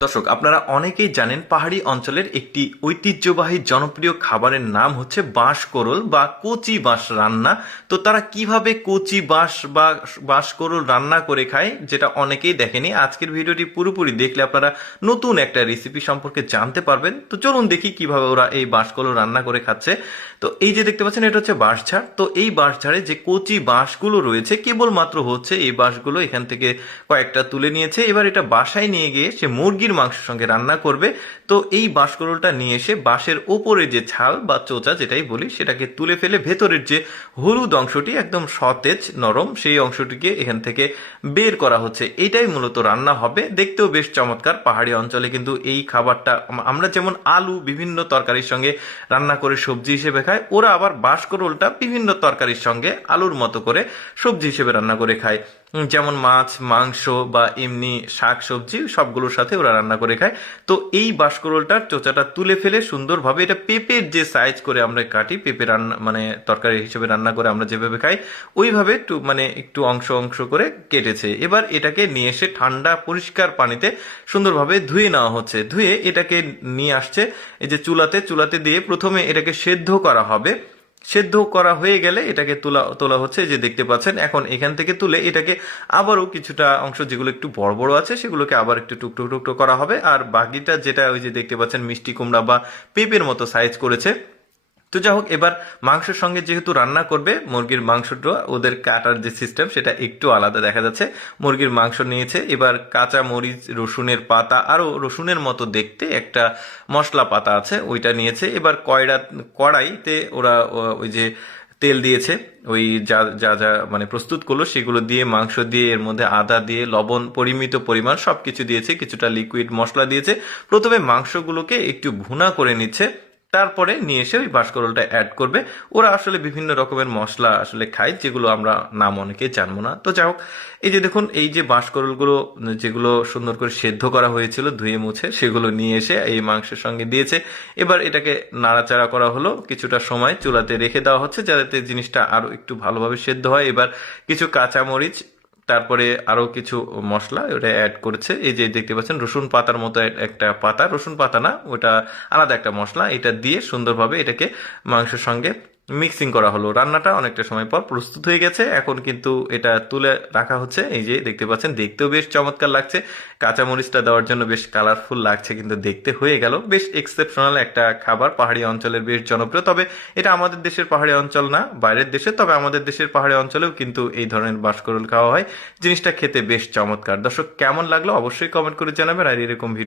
দর্শক, আপনারা অনেকেই জানেন পাহাড়ি অঞ্চলের একটি ঐতিহ্যবাহী জনপ্রিয় খাবারের নাম হচ্ছে বাঁশকরোল বা কচি বাঁশ রান্না। তো তারা কিভাবে কচি বাঁশ বা বাঁশকরোল রান্না করে খায়, যেটা অনেকেই দেখেনি, আজকের ভিডিওটি পুরোপুরি দেখলে আপনারা নতুন একটা রেসিপি সম্পর্কে জানতে পারবেন। তো চলুন দেখি কিভাবে ওরা এই বাঁশকরোল রান্না করে খাচ্ছে। তো এই যে দেখতে পাচ্ছেন, এটা হচ্ছে বাঁশঝাড়। তো এই বাঁশঝাড়ে যে কচি বাঁশগুলো রয়েছে, কেবলমাত্র হচ্ছে এই বাঁশগুলো এখান থেকে কয়েকটা তুলে নিয়েছে। এবার এটা বাসায় নিয়ে গিয়ে সে মুরগির মাংসের সঙ্গে রান্না করবে। তো এই বাঁশকরোলটা নিয়ে এসে বাঁশের ওপরে যে ছাল বা চোচা যেটাই বলি, সেটাকে তুলে ফেলে ভেতরের যে হলুদ অংশটি একদম সতেজ নরম, সেই অংশটিকে এখান থেকে বের করা হচ্ছে। এটাই মূলত রান্না হবে। দেখতেও বেশ চমৎকার। পাহাড়ি অঞ্চলে কিন্তু এই খাবারটা আমরা যেমন আলু বিভিন্ন তরকারির সঙ্গে রান্না করে সবজি হিসেবে খাই, ওরা আবার বাঁশকরোলটা বিভিন্ন তরকারির সঙ্গে আলুর মতো করে সবজি হিসেবে রান্না করে খায়। যেমন মাছ মাংস বা এমনি শাক সবজি সবগুলোর সাথে ওরা রান্না করে খায়। তো এই বাঁশকরোলটার চোচাটা তুলে ফেলে সুন্দরভাবে, এটা পেঁপের যে সাইজ করে আমরা কাটি, পেঁপে রান্না মানে তরকারি হিসেবে রান্না করে আমরা যেভাবে খাই, ওইভাবে একটু একটু অংশ অংশ করে কেটেছে। এবার এটাকে নিয়ে এসে ঠান্ডা পরিষ্কার পানিতে সুন্দরভাবে ধুয়ে নেওয়া হচ্ছে। ধুয়ে এটাকে নিয়ে আসছে এই যে চুলাতে। চুলাতে দিয়ে প্রথমে এটাকে সেদ্ধ করা হবে। সেদ্ধ করা হয়ে গেলে এটাকে তোলা তোলা হচ্ছে, যে দেখতে পাচ্ছেন। এখন এখান থেকে তুলে এটাকে আবারও কিছুটা অংশ যেগুলো একটু বড় বড় আছে সেগুলোকে আবার একটু টুকরো টুকরো করা হবে। আর বাকিটা যেটা ওই যে দেখতে পাচ্ছেন মিষ্টি কুমড়া বা পেঁপের মতো সাইজ করেছে। তো যাই হোক, এবার মাংসের সঙ্গে যেহেতু রান্না করবে, মুরগির মাংসটা ওদের কাটার যে সিস্টেম সেটা একটু আলাদা দেখা যাচ্ছে। মুরগির মাংস নিয়েছে, এবার কাঁচা মরিচ রসুনের পাতা, আরো রসুনের মতো দেখতে একটা মশলা পাতা আছে, ওইটা নিয়েছে। এবার কড়াইতে ওরা ওই যে তেল দিয়েছে, ওই যা যা যা প্রস্তুত করলো সেগুলো দিয়ে, মাংস দিয়ে, এর মধ্যে আদা দিয়ে, লবণ পরিমিত পরিমাণ সবকিছু দিয়েছে, কিছুটা লিকুইড মশলা দিয়েছে। প্রথমে মাংসগুলোকে একটু ভুনা করে নিচ্ছে, তারপরে নিয়ে এসে ওই বাঁশকরোলটা অ্যাড করবে। ওরা আসলে বিভিন্ন রকমের মশলা আসলে খায়, যেগুলো আমরা নাম অনেকে জানবো না। তো যাই হোক, এই যে দেখুন, এই যে বাঁশকরোলগুলো যেগুলো সুন্দর করে সেদ্ধ করা হয়েছিল ধুয়ে মুছে, সেগুলো নিয়ে এসে এই মাংসের সঙ্গে দিয়েছে। এবার এটাকে নাড়াচাড়া করা হলো, কিছুটা সময় চুলাতে রেখে দেওয়া হচ্ছে যাতে জিনিসটা আরো একটু ভালোভাবে সেদ্ধ হয়। এবার কিছু কাঁচামরিচ, তারপরে আরো কিছু মশলা ওটা অ্যাড করেছে। এই যে দেখতে পাচ্ছেন রসুন পাতার মতো একটা পাতা, রসুন পাতা না, ওটা আলাদা একটা মশলা। এটা দিয়ে সুন্দরভাবে এটাকে মাংসের সঙ্গে মিক্সিং করা হলো। রান্নাটা অনেকটা সময় পর প্রস্তুত হয়ে গেছে। এখন কিন্তু এটা তুলে রাখা হচ্ছে। এই যে দেখতে পাচ্ছেন, দেখতেও বেশ চমৎকার লাগছে। কাঁচামরিচটা দেওয়ার জন্য বেশ কালারফুল লাগছে, কিন্তু দেখতে হয়ে গেল। বেশ এক্সেপশনাল একটা খাবার, পাহাড়ি অঞ্চলের বেশ জনপ্রিয়। তবে এটা আমাদের দেশের পাহাড়ি অঞ্চল না, বাইরের দেশে। তবে আমাদের দেশের পাহাড়ি অঞ্চলেও কিন্তু এই ধরনের বাঁশকরোল খাওয়া হয়। জিনিসটা খেতে বেশ চমৎকার। দর্শক, কেমন লাগলো অবশ্যই কমেন্ট করে জানাবেন। আর এরকম